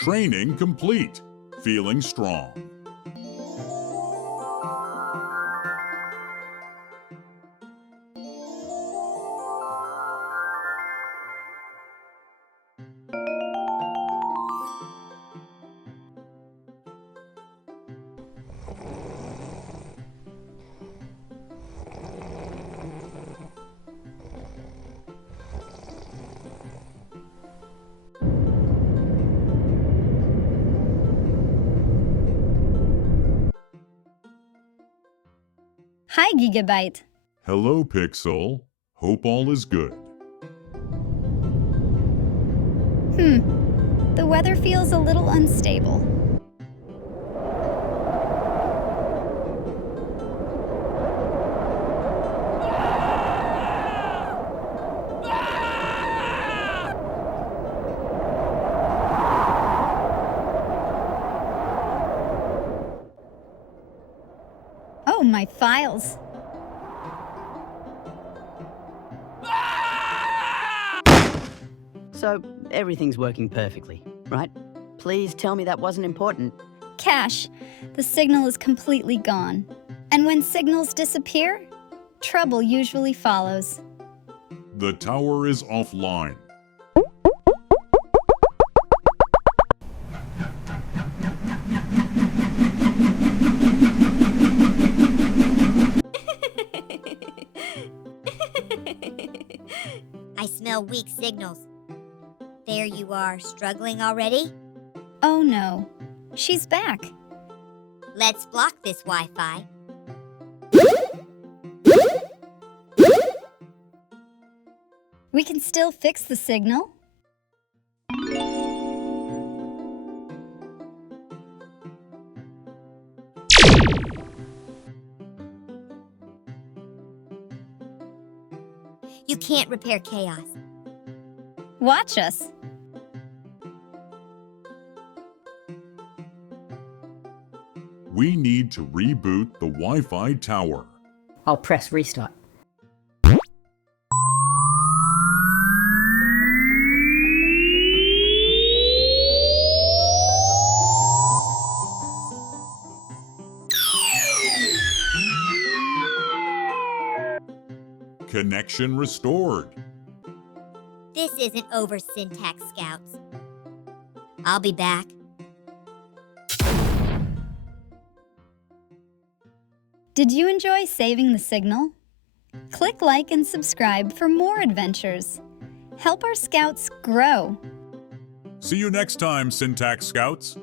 Training complete. Feeling strong. Hi, Gigabyte. Hello, Pixel. Hope all is good. The weather feels a little unstable. Oh, my files. So, everything's working perfectly, right? Please tell me that wasn't important. Cash, the signal is completely gone. And when signals disappear, trouble usually follows. The tower is offline. I smell weak signals. There you are, struggling already? Oh no, she's back. Let's block this Wi-Fi. We can still fix the signal. You can't repair chaos. Watch us. We need to reboot the Wi-Fi tower. I'll press restart. Connection restored. This isn't over, Syntax Scouts. I'll be back. Did you enjoy saving the signal? Click like and subscribe for more adventures. Help our scouts grow. See you next time, Syntax Scouts.